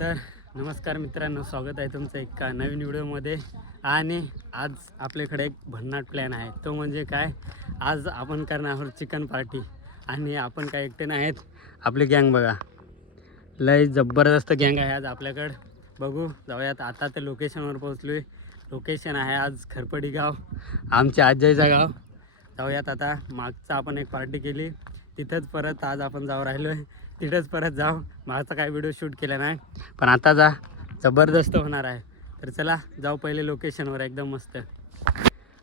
तर नमस्कार मित्रांनो स्वागत आहे तुमचं एका नवीन व्हिडिओमध्ये. आणि आज आपल्याकडे एक भन्नाट प्लॅन आहे. तो म्हणजे काय? आज आपण करणार आहोत चिकन पार्टी. आणि आपण काय एकटे नाही आहेत. आपली गँग बघा. लय जबरदस्त गँग आहे आज आपल्याकडं. बघू जाऊयात. आता तर लोकेशनवर पोहोचलो आहे लोकेशन आहे आज खरपडी गाव. आमच्या आजयचा गाव. जाऊयात आता. मागचा आपण एक पार्टी केली. तिथंच परत आज आपण जाऊ राहिलो आहे तिथंच परत जाऊ माझा काय व्हिडिओ शूट केला नाही. पण आता जा जबरदस्त होणार आहे. तर चला जाऊ पहिले लोकेशनवर एकदम मस्त.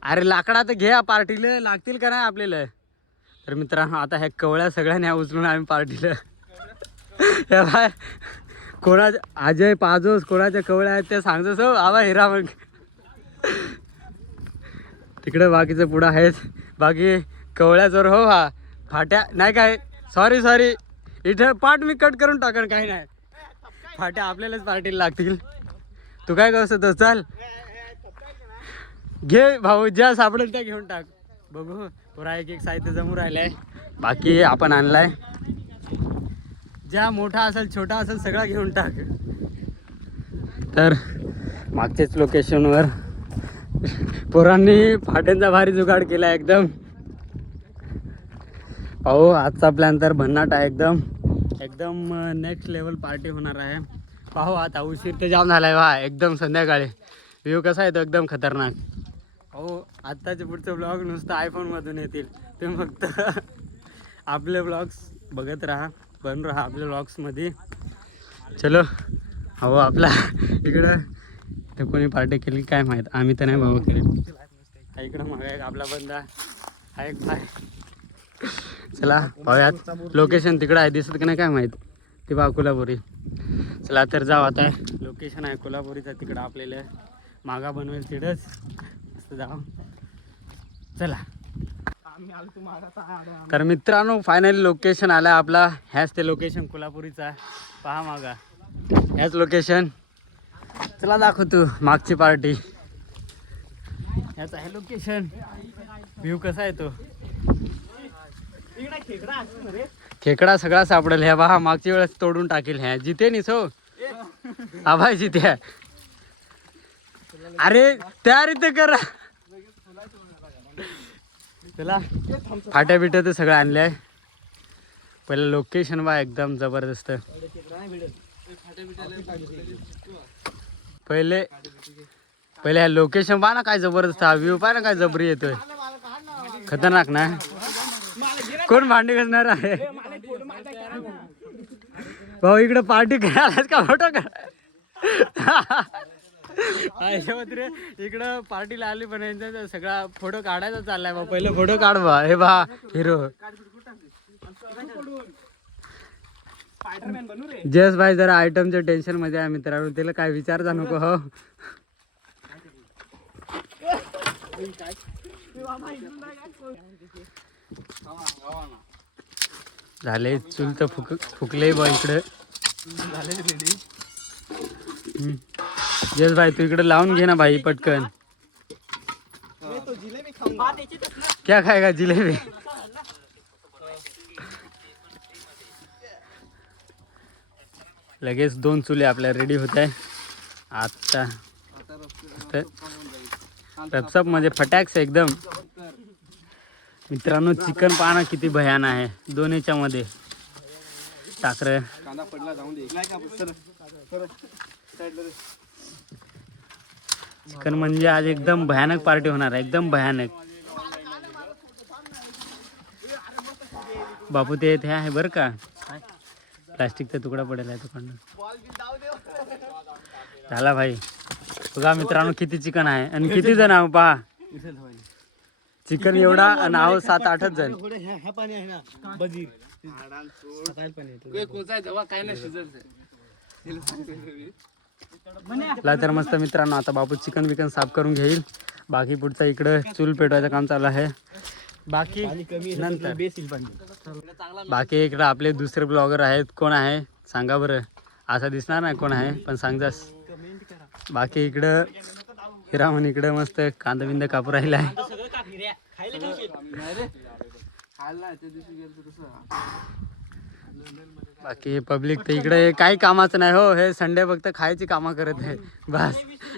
अरे लाकडा तर घे पार्टीला. लागतील का नाही आपल्याला? तर मित्रांनो आता ह्या कवळ्या सगळ्यांनी उचलून आम्ही पार्टीला. हे बाय कोणाच्या अजय पाजोस कोणाच्या कवळ्या आहेत ते सांगतो सो आवा हिरा मग. तिकडे बाकीचं पुढं आहेत. बाकी कवळ्याचोर हो हा. फाट्या नाही काय? सॉरी सॉरी इथं पाठ मी कट करून टाकण काही नाही. फाट्या आपल्यालाच पार्टीला लागतील. तू काय करू तो चाल. घे भाऊ ज्या सापडेल त्या घेऊन टाक. बघू पुरा एक एक साहित्य जमू राहिलंय. बाकी आपण आणलाय. ज्या मोठा असेल छोटा असेल सगळा घेऊन टाक. तर मागच्याच लोकेशनवर पोरांनी फाट्यांचा भारी जुगाड केला एकदम. अहो आजचा प्लॅन तर भन्नाट आहे एकदम. एकदम नेक्स्ट लेवल पार्टी होणार आहे. पाहू आता उशीर तर जाम झाला आहे वा एकदम संध्याकाळी. व्ह्यू कसा येतो? एकदम खतरनाक. हो आत्ताचे पुढचे ब्लॉग नुसतं आयफोनमधून येतील. तुम्ही फक्त आपले ब्लॉग्स बघत राहा बन राहा आपल्या ब्लॉग्समध्ये चलो हो आपला इकडं ते कोणी पार्टी केली काय माहीत? आम्ही तर नाही भाऊ केली. इकडं मग एक आपला बंदा. हा एक भाई चला पाहूयात. लोकेशन तिकडं आहे दिसत की नाही काय माहीत. ती बा कोल्हापुरी. चला तर जाऊ आता. लोकेशन आहे कोल्हापुरीचं तिकडं आपल्याला मागा बनवेल तिकडंच मस्त जाऊ. चला. तर मित्रांनो फायनली लोकेशन आलं आपला. ह्याच ते लोकेशन कोल्हापुरीचं. आहे पहा मागा. ह्याच लोकेशन चला दाखव तू मागची पार्टी ह्याच आहे लोकेशन व्ह्यू कसा आहे तो? खेकडा सगळा सापडेल. ह्या बहा मागच्या वेळेस तोडून टाकेल ह्या जिथे निस हो आभाय जिथे अरे त्या रीते करा. चला. फाट्या बिट्या तर सगळं आणले आहे पहिलं लोकेशन बा एकदम जबरदस्त. पहिले पहिले ह्या लोकेशन पहा ना काय जबरदस्त. हा व्ह्यू पहा ना काय जबरी येतोय. खतरनाक ना? कोण भांडी घासणार आहे? भाऊ इकडे पार्टी करायलाच का फोटो का? रे इकडं पार्टीला आली पण यांचा सगळा फोटो काढायचा चाललाय बा पहिलं फोटो काढ बा. हे बा हिरो जस भाई जरा आयटमच्या टेन्शनमध्ये आहे मित्रांनो. त्याला काय विचारता नको हो? झाले चूल तर फुक फुकले बा इकडे. हम्म. जस भाई तू इकडे लावून घे ना भाई पटकन. क्या खाएगा जिलेबी? लगेच दोन चुले आपल्या रेडी होत आहे. आता रपसप म्हणजे फटॅक्स एकदम. मित्रांनो चिकन पाहना किती भयान आहे. दोन्हीच्या मध्ये. टाकर चिकन म्हणजे आज एकदम भयानक पार्टी होणार आहे. एकदम भयानक. बापू ते हे आहे बरं का? प्लास्टिकचा तुकडा पडेल आहे दुकान झाला भाई. बघा मित्रांनो किती चिकन आहे. आणि किती जण आहो पहा. चिकन एवढा आणि आहो सात आठच जण. ला तर मस्त मित्रांनो आता बापू चिकन बिकन साफ करून घेईल. बाकी पुढचा इकडं चूल पेटवायचं काम चालू आहे. बाकी नंतर. बाकी इकडं आपले दुसरे ब्लॉगर आहेत. कोण आहे? सांगा बरं. असं दिसणार नाही कोण आहे पण सांगतास बाकी इकडं हिरामन इकडं मस्त कांदा बिंदा कापू राहिला आहे बाकी पब्लिक तर इकडे काही कामाचं नाही हो हे संडे फक्त खायची कामं करत आहे बस.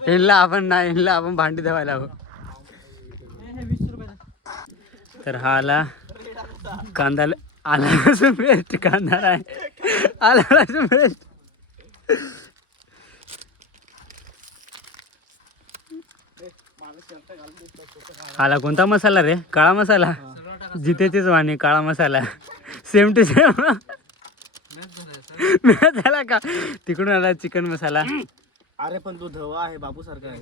हिंडला आपण नाही हिंडला आपण भांडी धुवायला हो तर हा आला. कांदा आला लसूण पेस्ट कांदा आहे आला लसूण पेस्ट आला कोणता मसाला रे? काळा मसाला? जितेचेच वाणी काळा मसाला. सेम टू सेम झाला का? तिकडून आला चिकन मसाला. अरे पण तू धवा आहे बाबू सारखा आहे.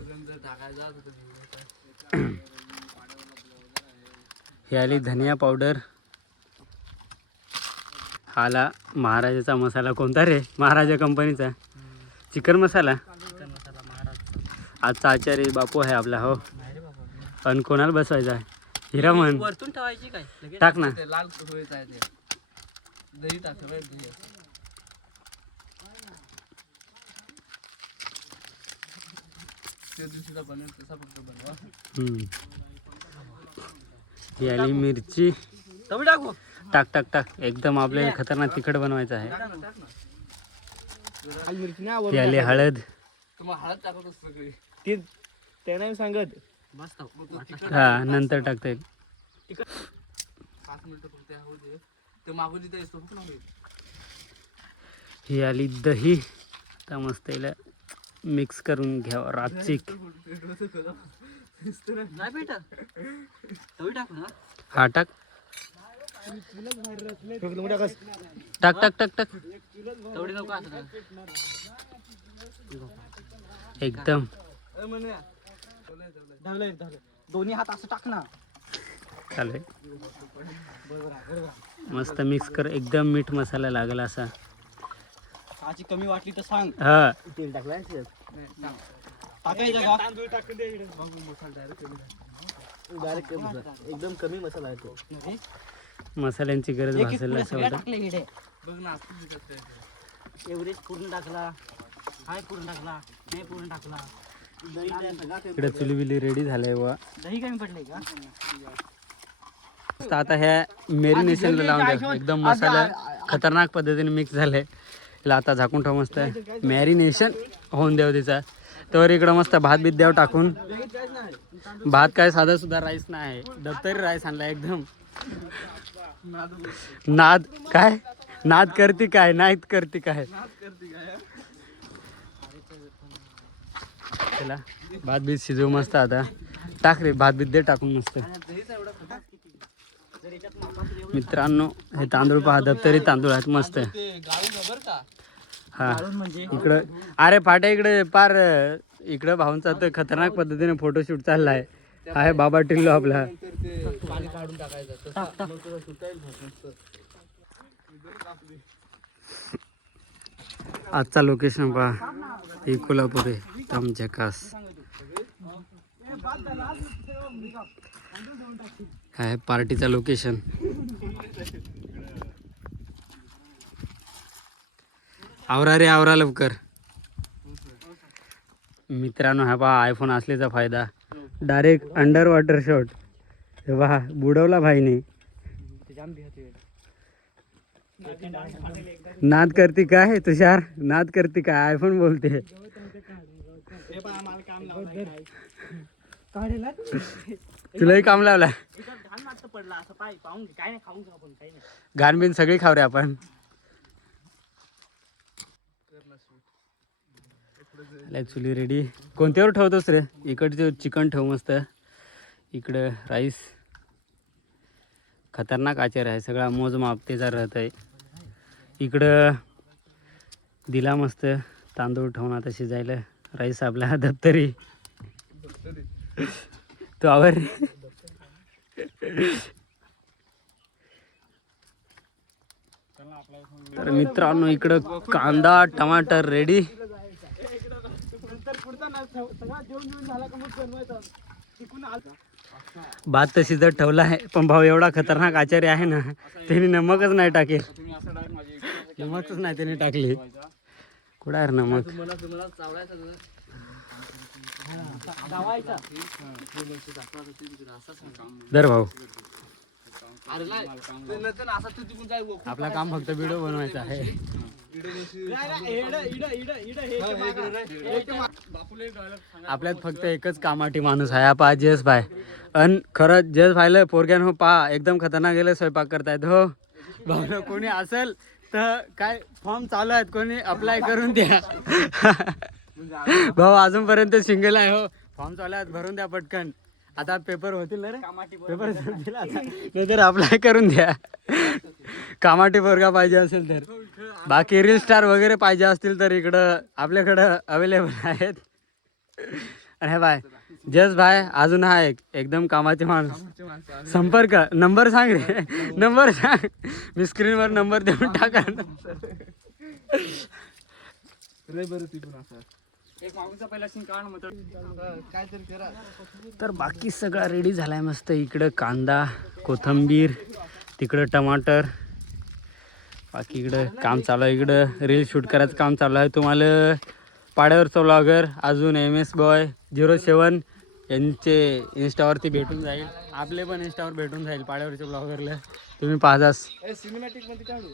हे आली धनिया पावडर. आला महाराजाचा मसाला. कोणता रे? महाराजा कंपनीचा. चिकन मसाला. आजचा आचार्य बापू आहे आपला हो. आणि कोणाला बसवायचा आहे? हिरामन वरतून ठेवायची काय? टाक ना. लाल दही. ही आली मिरची. टाकू. टाक टाक टाक. एकदम आपल्याला खतरनाक तिखट बनवायचं आहे. मिरची आली हळद. हळद टाकत असतो सगळी ती ते नाही सांगत. हा नंतर टाकता येईल. पाच मिनिटं फक्त होऊ दे. ते मागून तिथे असतो खूप ना ही आली दही. आता मस्त याला मिक्स करून घ्यावं रापचिक नाही बेटा. तवी टाकू ना. हा टाक. टाक टाक टाक टाक. तेवढी नको असं एकदम. दोन्ही हात असं टाक ना. चालेल. मस्त मिक्स कर. एकदम मीठ मसाला लागला असा. साची कमी वाटली तर सांग. हा. तेल टाकलं टाकायचं का? तांदूळ टाकून दे डायरेक्ट एकदम कमी मसाला आहे तो. मसाल्यांची गरज भासेल असं वाटतं. बघ ना एवढेच पूर्ण टाकला. हाय पूर्ण टाकला. नाही पूर्ण टाकला. इकडे चुली बिली रेडी झालंय वा दही कमी पडले का? तर आता ह्या मेरिनेशनला लावून द्या एकदम मसाला खतरनाक पद्धतीने मिक्स झालाय. याला आता झाकून ठेव मस्त. मॅरिनेशन होऊन देव तिचा. तर इकडं मस्त भात बीत द्याव टाकून. भात काय साधा सुद्धा राईस नाही. दप्तरी राईस आणला एकदम. नाद काय? नाद करते काय? नाहीत करते काय? चला भात बीत शिजवू मस्त आता. टाक रे भात बीत दे टाकून मस्त. मित्रांनो हे तांदूळ पहा दप्तरी तांदूळ आहेत मस्त. हा इकडं अरे फाट्या इकडे पार इकडं भाऊंचा तर खतरनाक पद्धतीने फोटोशूट चाललाय. आहे बाबा टिल्लो आपला. आजचा लोकेशन पहा. ही कोल्हापूर आहे एकदम कास काय पार्टीचा लोकेशन आवरा रे आवरा लवकर मित्रांनो हा पहा आयफोन असल्याचा फायदा डायरेक्ट अंडर वॉटर शॉट हे पहा बुडवला भाईने नाद करते काय तुषार? नाद करते काय आयफोन बोलते. तुलाही काम लावला. घाण बिन सगळी खाव रे आपण. लय चुली रेडी कोणत्यावर ठेवतोस रे? इकडचं चिकन ठेव मस्त. इकडं राईस खतरनाक आचार आहे. सगळा मोजमाप त्याचा राहत आहे इकडं दिला मस्त तांदूळ ठेवून आता शिजायला. राईस आपला दप्तरी तो आवर. तर मित्रांनो इकडं कांदा टमाटर रेडी भात तर शिजत ठेवला आहे पण भाऊ एवढा खतरनाक आचार्य आहे ना त्यांनी नमकच नाही टाकेल. नमकच नाही त्यांनी टाकली. कुठं आहे नमक गावायचा दर भाऊ. आपला काम फक्त व्हिडिओ बनवायचा आहे. आपल्यात फक्त एकच कामाटी माणूस आहे. हा पहा जयस भाई. अन खरंच जयस भाईला पोरग्यान हो पहा एकदम खतरनाक गेले स्वयंपाक करतायत हो. भाऊ कोणी असेल तर काय फॉर्म चालू आहेत कोणी अप्लाय करून द्या. भाऊ अजूनपर्यंत सिंगल आहे हो. फॉर्म चालू आहेत भरून द्या पटकन. आता पेपर होतील ना रे? पेपर होतील आता. नाहीतर अप्लाय करून द्या. कामाटी पोरगा पाहिजे असेल तर. बाकी रील स्टार वगैरे पाहिजे असतील तर इकडं आपल्याकडं अवेलेबल आहेत. अरे बाय. जस भाय अजून हा एक एकदम कामाचे माणूस. संपर्क नंबर सांग रे. नंबर सांग. मी स्क्रीनवर नंबर देऊन टाका तर बाकी सगळा रेडी झालाय मस्त. इकडं कांदा कोथंबीर तिकडं टमाटर. बाकी इकडं काम चालू आहे. इकडं रील शूट करायचं काम चालू आहे. तुम्हाला पाड्यावरचा व्लॉगर अजून M S boy zero seven यांचे इन्स्टावरती भेटून जाईल. आपले पण इन्स्टावर भेटून जाईल पाड्यावरच्या ब्लॉगरला. तुम्ही पाहतास सिनेमॅटिकमध्ये काढू.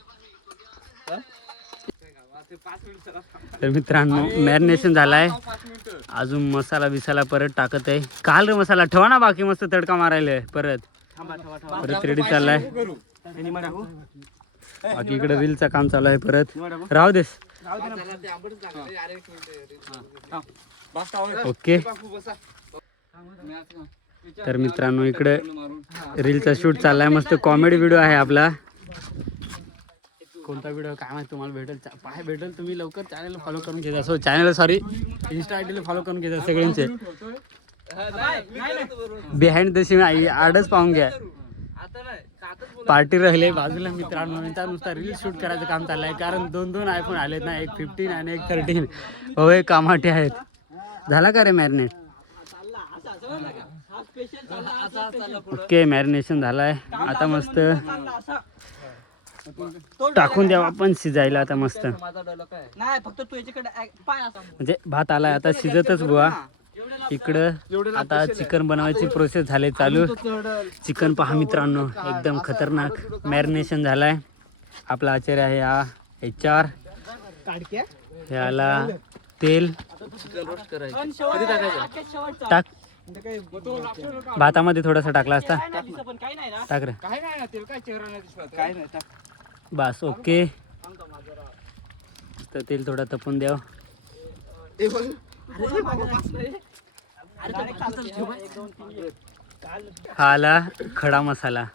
तर मित्रांनो मॅरिनेशन झालाय. अजून मसाला बिसाला परत टाकत आहे. काल रे मसाला ठेवा ना बाकी मस्त तडका मारायला. परत. परत रेडी चाललाय. बाकी इकडे रीलचं काम चालू आहे परत. राहू देस. ओके तर मित्रांनो इकडे रीलचा शूट चाललाय. मस्त कॉमेडी व्हिडिओ आहे आपला. कोणता व्हिडिओ काय माहिती तुम्हाला भेटेल. पाय भेटेल तुम्ही लवकर. चॅनल फॉलो करून घेता so channel sorry insta I Dila follow करून घेता सगळ्यांचे. बिहाइंड द सीन आडच पाहून घ्या. पार्टी राहिले बाजूला मित्रांनो. यांचा नुसता रील शूट करायचं काम चाललंय. कारण दोन दोन आयफोन आलेत ना एक फिफ्टीन आणि एक थर्टीन हो एक कामाटे आहेत. झाला का रे मॅरिनेट ओके मॅरिनेशन झालाय. आता मस्त टाकून द्यावा आपण शिजायला आता मस्त. नाही फक्त तू म्हणजे भात आलाय आता शिजतच बुवा. इकडं आता चिकन बनवायची प्रोसेस झाली चालू. चिकन पहा मित्रांनो एकदम खतरनाक मॅरिनेशन झालाय. आपला आचार्य आहे हा एच आर ह्याला तेल रोस्ट करायचं. कधी टाकायचं? टाक. भातामध्ये थोडासा टाकला असता. टाक रे. काय नाही तेल काय चेहरा नाही दिसत काय नाही टाक. बस ओके. तर तेल थोडा तपून द्याव. हा आला खडा मसाला.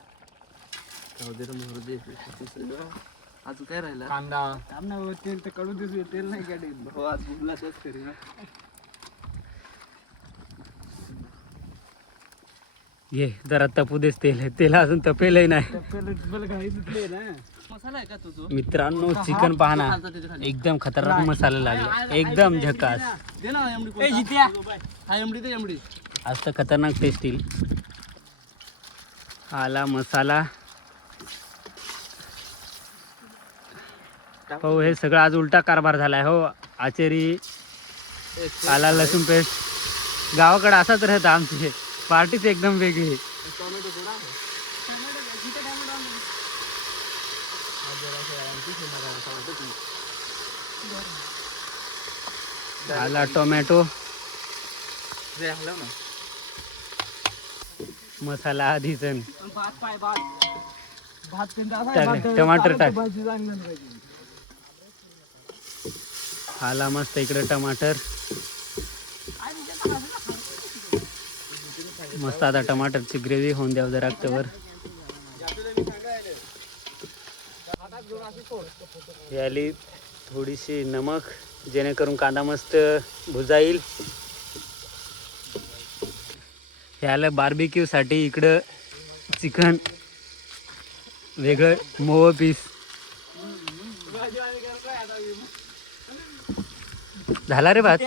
अजून काय राहिलं? कांदा. तेल तर कडू दिसू तेल नाही का हो आज भुगला तोच तरी ना ये जरा तपू देस तेल तेल अजून तपेलही नाही. मसाला आहे का तुझं मित्रांनो चिकन पाहना. एकदम खतरनाक मसाला लागले. एकदम झकास? हा आज तर खतरनाक टेस्ट येईल. आला मसाला. हो हे सगळं आज उलटा कारभार झालाय. हो आचेरी आला लसूण पेस्ट. गावाकडे असाच राहतं आमची. पार्टीच एकदम वेगळी. टोमॅटो. थोडा आला टोमॅटो मसाला आधीच टमाटर टाक. आला मस्त इकडे टमाटर. मस्त आता टमाटरची ग्रेव्ही होऊन द्यावं जरा वर याली थोडीशी नमक जेणेकरून कांदा मस्त भुजाईल. ह्याला बार्बिक्यूसाठी इकडं चिकन वेगळं मोव पीस. झाला रे भात?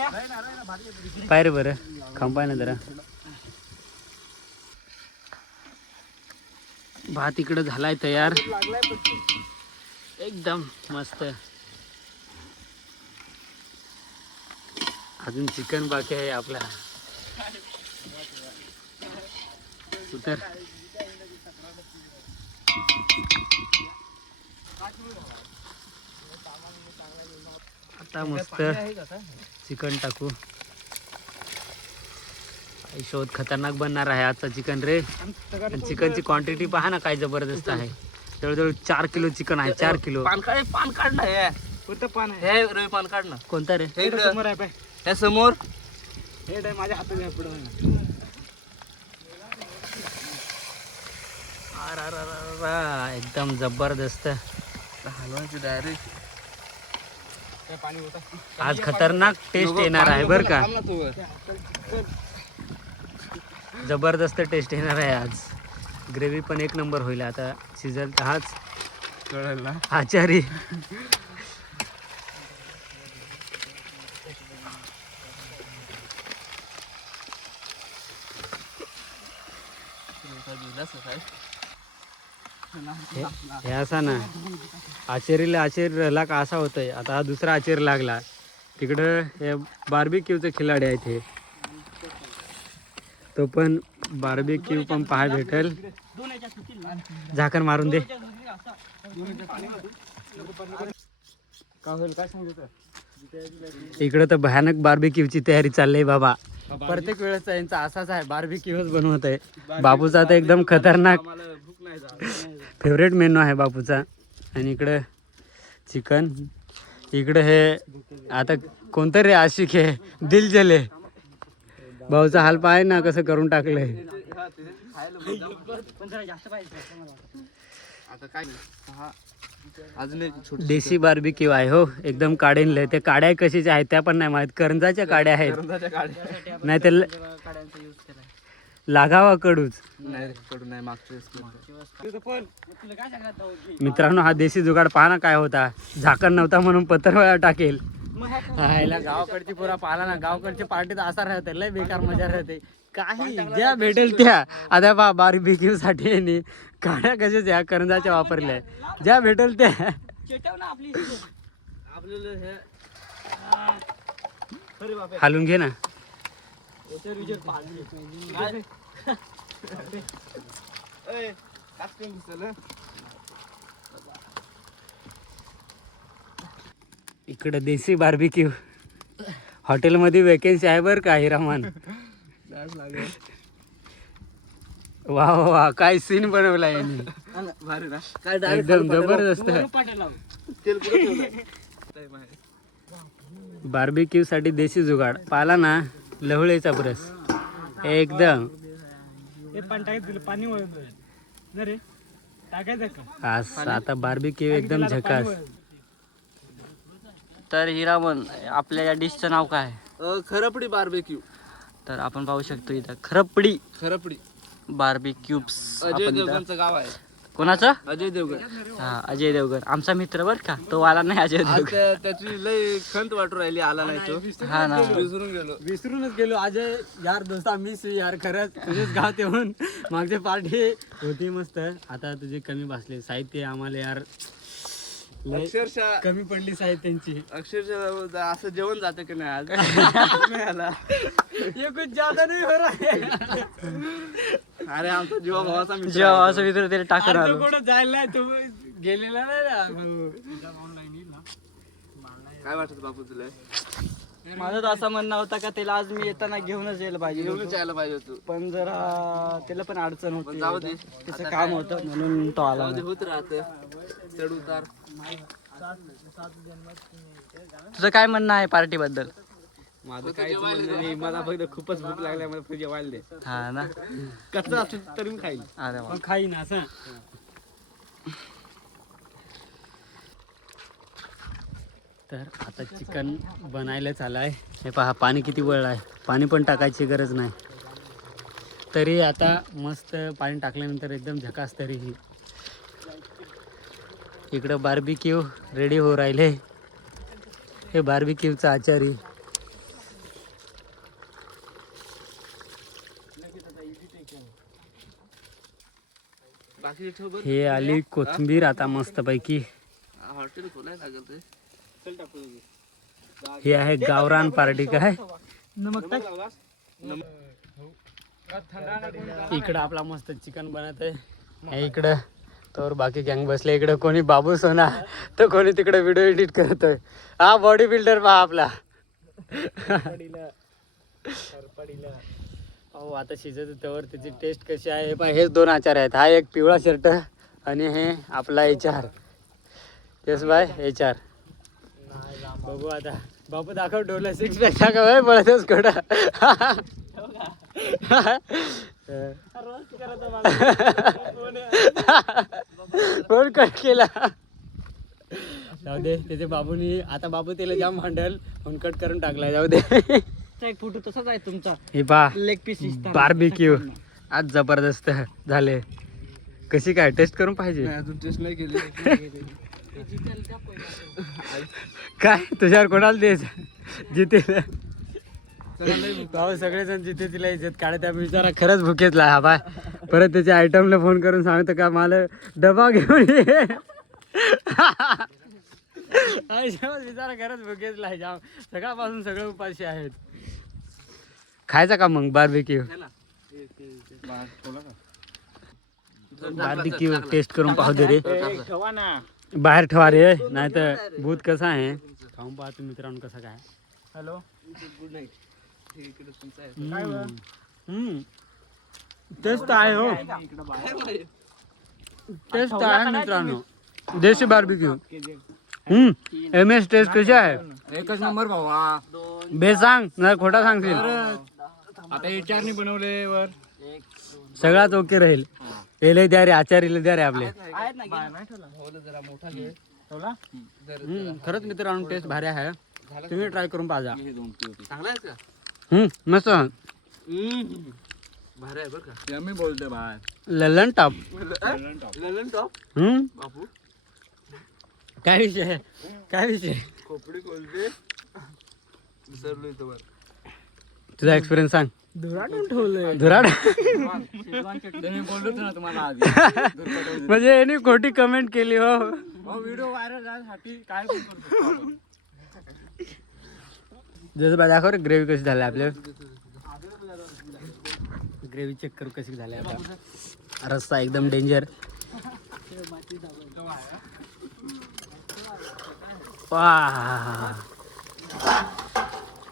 पाय रे बरं खांबाय ना जरा. भात इकडं झालाय तयार. एकदम मस्त. अजून चिकन बाकी आहे आपला. उतर आता मस्त चिकन टाकू. शोध खतरनाक बनणार आहे आजचा चिकन रे. आणि चिकनची क्वांटिटी पहा ना काय जबरदस्त आहे. जवळजवळ चार किलो चिकन आहे चार किलो. पान काढ पान काढ ना हे. कोणतं पान आहे? हे रवी पान काढ ना. कोणता रे? हे. समोर आहे पाय हे समोर. हे माझ्या हातात आहे पुढं एकदम जबरदस्त हलवायचं डायरेक्ट आज खतरनाक टेस्ट येणार आहे बर का जबरदस्त टेस्ट येणार आहे आज. ग्रेव्ही पण एक नंबर होईल आता. शिजल तर हाच. कळलं ना. आचारी हे असा ना. आचेरीला आचेर का असा होतंय. आता हा दुसरा आचेर लागला. तिकडं हे बार्बिक्यूचे खिलाडी आहेत हे. तो पण बार्बिक्यू पण पाहाय भेटेल. झाकण मारून दे. इकडं तर भयानक बार्बिक्यूची तयारी चालली आहे बाबा. प्रत्येक वेळेस यांचा असाच आहे बार्बिक्यूच बनवत आहे. बापूचा तर एकदम खतरनाक फेवरेट मेनू आहे बापूचा. आणि इकडं चिकन इकडं हे आता कोणतं रे आशिक आहे दिल जले भाऊचा हाल पाय ना कसं करून टाकलंय. देशी बार्बिक्यू आहे हो एकदम काढेनले. ते काड्या कशाच्या आहेत त्या पण नाही माहीत. करंजाच्या काड्या आहेत. नाही तर लागावा कडूच नाही कडून मागच्या? मित्रांनो हा देशी जुगाड पहा ना काय होता. झाकण नव्हता म्हणून पत्रवळा टाकेल. हायला गावाकडची पुरा पाहिला ना गावाकडची पार्टीत असा राहते लय बेकार मजा राहते. काही ज्या भेटेल त्या. आता बा बार्बिक्यू साठी यांनी काड्या कशाच्या करंजाच्या वापरल्या. ज्या भेटेल त्या. हे हालून घे ना. याच्यावर विचार पाहिजे. काय? ए, इकडं देसी बार्बिक्यू हॉटेलमध्ये वेकेन्सी आहे बरं का हिरामान? वा वा वा काय सीन बनवला यांनी? भारी ना काय एकदम जबरदस्त. बार्बिक्यू साठी देशी जुगाड. पाला ना लहुळेचा ब्रश एकदम. हे पाणी टाकायचं तुला पाणी रे टाकायचं का? आज आता बार्बिक्यू एकदम झकास. तर हिरामन आपल्या या डिशचं नाव काय? खरपडी बार्बेक्यू तर आपण पाहू शकतो इथं खरपडी. खरपडी. बार्बेक्यूब्स अजय देवगणचं गाव आहे. कोणाचं? अजय देवगण. हा अजय देवगण. आमचा मित्र बर का. तो आला नाही अजय आज देवगण. त्या- त्याची लय खंत वाटू राहिली आला नाही तो. हा ना. विसरून गेलो. विसरूनच गेलो. अजय यार दोस्ता मिस यार खरंच तुझेच गाव येऊन मागच्या पार्टी होती मस्त. आता तुझे कमी बसले साहित्य आम्हाला यार अक्षरशः कमी पडली साहित्यांची अक्षरशः असं जेवण जातं की नाही आज? नाही आला. ये कुछ ज्यादा नाही हो रहा है अरे आमचा जीवा भावाचा मित्र जेव्हा असं मित्र त्याला टाकून आज तो आलो. कुठं जायला नाही, तो गेलेला नाही ना. काय वाटत बापू तुला? माझं तर असं म्हणणं होतं का त्याला आज मी येताना घेऊनच यायला पाहिजे घेऊन होतं. जायला पाहिजे तू पण जरा त्याला पण अडचण पण होती जाऊ दे. त्याचं काम होतं म्हणून तो आला जाऊ दे नाही. होत राहत. चढ उतार. तुझं काय म्हणणं आहे पार्टी बद्दल माझं काहीच म्हणणं नाही. मला फक्त खूपच भूक लागल्या मला फक्त जेवायला दे. हा ना? कच्चं असेल तरी मी खाईल अरे वा. खाईन असं. तर आता चिकन बनायला चालू आहे हे पहा पाणी किती वळलं आहे. पाणी पण टाकायची गरज नाही. तरी आता मस्त पाणी टाकल्यानंतर एकदम झकास तरीही इकडं बार्बिक्यू रेडी हो राहिले. हे बार्बिक्यूचा आचारी. बाकी ठेव हे आली कोथिंबीर आता मस्तपैकी. हे आहे गावरान पार्टी काय? इकडं आपला मस्त चिकन बनत आहे. इकडं. तर बाकी गँग बसले. इकडे कोणी बाबू सोना तर कोणी तिकडे व्हिडिओ एडिट करतोय. हा बॉडी बिल्डर पहा आपला. हो आता शिजत त्यावर त्याची टेस्ट कशी आहे? पहा हेच दोन आचार आहेत. हा एक पिवळा शर्ट आणि हे आपला एच आर तेच बाय एच आर बघू आता. बापू दाखव डोलं सिक्स पॅक दाखव. पळतच कडा फोन कट केला. जाऊ दे त्याचे बाबूनी आता बाबू त्याला जाम भांडल फोन कट करून टाकला जाऊ दे एक फोटो तसाच आहे तुमचा. हे पा लेग पीस बार्बिक्यू आज जबरदस्त झाले. कशी काय? टेस्ट करून पाहिजे. अजून टेस्ट नाही केली. काय? तुझ्यावर कोणाला द्यायचं जिथे भाऊ सगळेजण जिथे तिला इज्जत काढे त्या बिचारा खरंच भुकेतला हा बाय. परत त्याच्या आयटमला फोन करून सांगतो का मला डबा घेऊन ये. बिचारा खरंच भुकेतला आहे जाम. सकाळपासून सगळे उपाशी आहेत. खायचा का मग बार्बिक्यू बार्बिक्यू टेस्ट करून पाहू दे रे. ठेवा ना. बाहेर ठेवा रे नाही तर भूत कसा आहे? खाऊन पाहतो मित्रांनो कसा काय. हॅलो गुड नाईट टेस्ट आहे हो. टेस्ट आहे मित्रांनो. देशी बार्बिक्यू हम्म. एम एस टेस्ट कशी आहे? एकच नंबर भावा. बे सांग नाही खोटा सांगशील. आता विचारणी बनवले वर. सगळाच ओके राहील. एले द्या रे आचार्य द्या रे आपले. हम्म, खरंच मित्रांनो टेस्ट भारी आहे. तुम्ही ट्राय करून पाहा चांगला आहे का? हम्म मस्त भारी आहे बरं का. यम्मी बोलते बाहेर. ललन टॉप. ललन टॉप? हम्म. बापू. काय विषय काय विषय खोपडी कोलते विसरलो इथं वर तुझा एक्सपिरियन्स सांग. धुराटून ठेवलंय. धुराड त्यांनी बोललोच ना तुम्हाला आधी. म्हणजे यांनी खोटी कमेंट केली हो. व्हिडिओ व्हायरल जाण्यासाठी काय पण करू आपण. जसं पाहिजे दाखव रे ग्रेव्ही कशी झाली आपल्या. ग्रेव्ही चेक करू कशी झाली आता. रस्ता एकदम डेंजर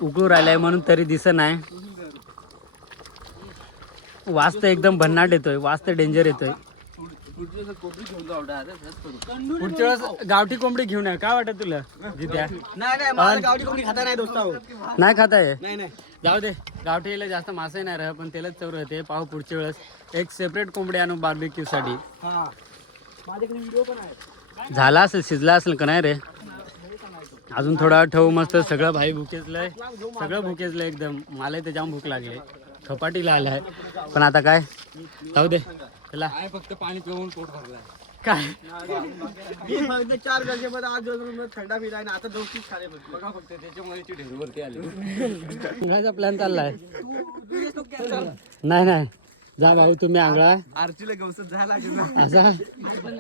उकळू राहिलाय म्हणून तरी दिसत नाही. वास तर एकदम भन्नाट येतोय वास तर डेंजर येतोय. पुढच्या वेळेस गावठी कोंबडी घेऊन ये काय वाटत तुला जित्या? नाही नाही मला गावठी कोंबडी खाता नाही दोस्ता हो. नाही खाताय? नाही नाही. जाऊ दे गावठीला जास्त मासे नाही राह पण त्यालाच चव राहते. पाहू पुढच्या वेळेस. एक सेपरेट कोंबडी आणू बार्बिक्यू साठी. हा. झाला असेल शिजला असेल का नाही रे? अजून थोडा ठेवू मस्त सगळं भाई भुकेचलंय सगळं भुकेचलंय एकदम. मला तर जाम भूक लागली. खपाटीला आलाय. पण आता काय? जाऊ दे. चला. काय फक्त पाणी पिऊन पोट भरलाय. काय? मी फक्त चार गंजेमध्ये आज दिवस थंडा पिला आणि आता दोन तीस खाले फक्त बघा फक्त त्याच्यामुळे ती ढेरूवरती आली. आंघळाचा प्लॅन चाललाय. नाही नाही. जा भाऊ तुम्ही आंघळा. आरचीला गवसत जायला असा?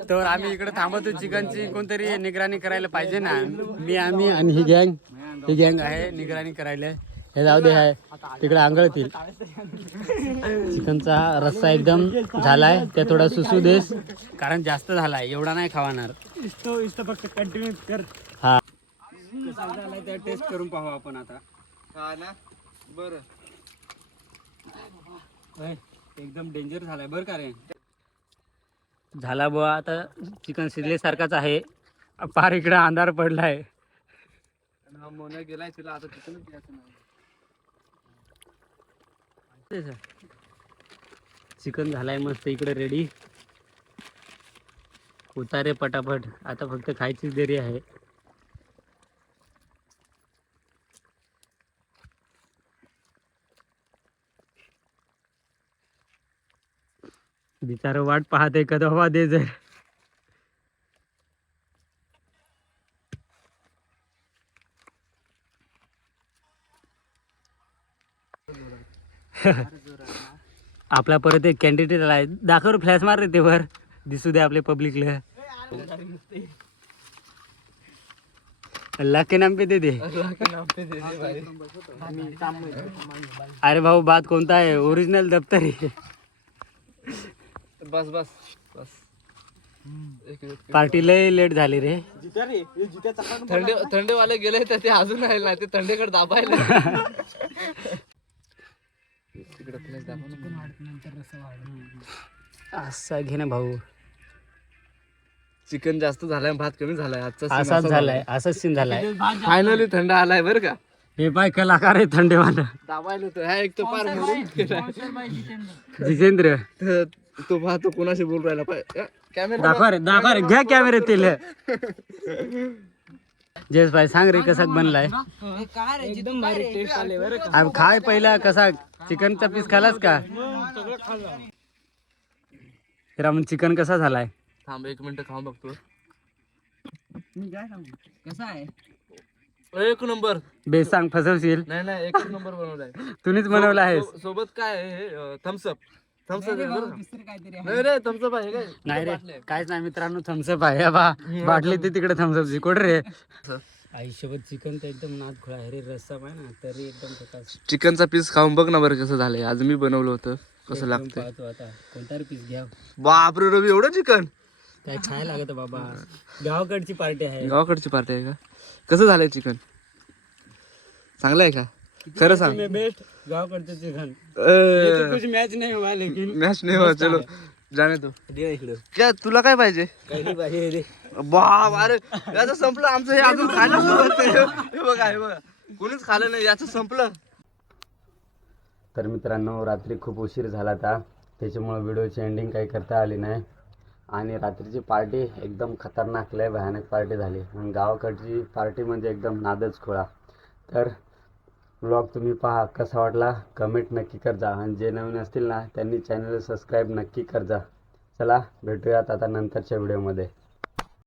तर आम्ही इकडे थांबतो. चिकनची कोणतरी निगराणी करायला पाहिजे ना. मी आम्ही आणि ही गँग. ही गँग आहे निगराणी करायला. हे जाऊ दे आहे तिकडे आंघळतील चिकनचा रस्सा एकदम झालाय. त्या थोडा सुसू देस. कारण जास्त झालाय. एवढा नाही खावाणार. इस्तो इस्तो फक्त कंटिन्यू कर. हा. टेस्ट करून पाहू आपण आता हा ना बरं होय, एकदम डेंजर झालाय बरं का रे झाला बुवा आता चिकन शिजल्यासारखाच आहे. पार इकडे अंधार पडलाय. मोन्या गेलाय तिला आता तिथूनच द्यायचं नाही. चिकन झालाय मस्त इकडे रेडी उतारे पटापट. आता फक्त खायचीच देरी आहे. बिचार वाट पाहते कधी हवा दे जर. आपला परत एक कॅन्डिडेट आलाय दाखव फ्लॅश मार रे ते वर. दिसू दे आपले पब्लिकला अल्लाह के नाम पे दे दे. अरे भाऊ बात कोणता आहे? ओरिजिनल दप्तर बस बस बस. पार्टी लय लेट झाली रे. थंडे थंडेवाले गेले तर ते अजून ना ते थंडेकडे दाबायला. असा घे ना भाऊ. चिकन जास्त झालाय भात कमी झालाय आजचा असाच झालाय असाच सीन झालाय. फायनली थंड आलाय बरं का? हे पाय कलाकार आहे थंडेवाला. दाबायला तो ह्या एक तो पार मोडून गेलाय. जितेंद्र. तर तो पाहतो कोणाशी बोल राहिला? पाय कॅमेरा दाखवा रे दाखवा रे घ्या कॅमेऱ्यातील जयस भाई सांग रे कसा बनलाय? अब खाय पहिला कसा चिकनचा पीस खालास का? रामन चिकन कसा झालाय? थांब एक मिनिट खाऊन बघतो. कसा आहे? एक नंबर. बेस सांग फसवशील? नाही नाही एक नंबर बनवलाय. तुम्हीच बनवला आहेस. सो- सोबत काय आहे थम्सअप नाही रे थम्सअप आहे काय? नाही रे काहीच नाही मित्रांनो थम्सअप आहे. बा बाटली ती तिकडे थम्सअपची कोण रे. आईसोबत चिकन तर एकदम नाद खुळा आहे रे रस्सा पाय ना तरी एकदम चिकनचा पीस खाऊन बघ ना बरं कसं झालंय. आज मी बनवलं होतं कसं आता कोणता पीस घ्या. बापरे रवी एवढं चिकन? काय खायला लागत बाबा? गावाकडची पार्टी आहे. गावाकडची पार्टी आहे का? कसं झालंय चिकन? चांगलं आहे का? खरं सांग. बेस्ट गावाकडचं चिकन. अं, कुछ मॅच नाही हुआ लेकिन मॅच नाही हो चलो. जाणे तू दे इकडं. काय तुला काय पाहिजे? काही नाही पाहिजे रे बाप अरे याचं संपलं आमचं हे अजून खायला सुरुवात आहे. हे बघा हे बघा. कोणीच खाल्लं नाही याचं संपलं. तर मित्रांनो रात्री खूप उशीर झाला होता त्याच्यामुळे व्हिडिओची एंडिंग काही करता आली नाही. आणि रात्रीची पार्टी एकदम खतरनाक लय भयानक पार्टी झाली. आणि गावाकडची पार्टी म्हणजे एकदम नादच खोळा. तर ब्लॉग तुम्ही पहा कसा वाटला? कमेंट नक्की कर जा आणि जे नवीन असतील ना त्यांनी चॅनल सबस्क्राईब नक्की कर जा चला भेटूयात आता नंतरच्या व्हिडिओमध्ये